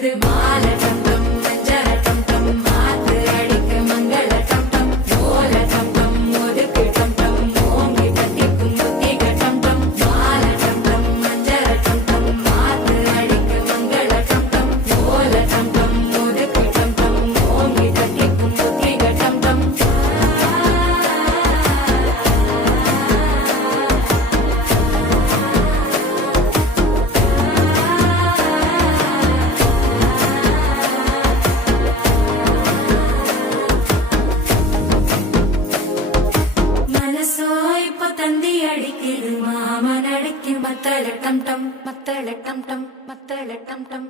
அடிக்குது மாலை டம் டம் மஞ்சள் டம் டம் மாத்து அடிக்க மங்கள டம் டம் ஓல டம் டம் ஒதுக்கு டம் டம் ஓங்கி தட்டிக்கும் முத்திக டம் டம் மாலை டம் டம் மஞ்சள் டம் டம் மாத்து அடிக்க மங்கள டம் டம் ஓல டம் டம் ஒதுக்கு டம் டம் ஓங்கி தட்டிக்கும் முத்திக டம் டம் மனசோ இப்ப தந்தி அடிக்குது மாமன் அடிக்கும் மத்தள டம் டம் மத்தள டம் டம் மத்தள டம் டம்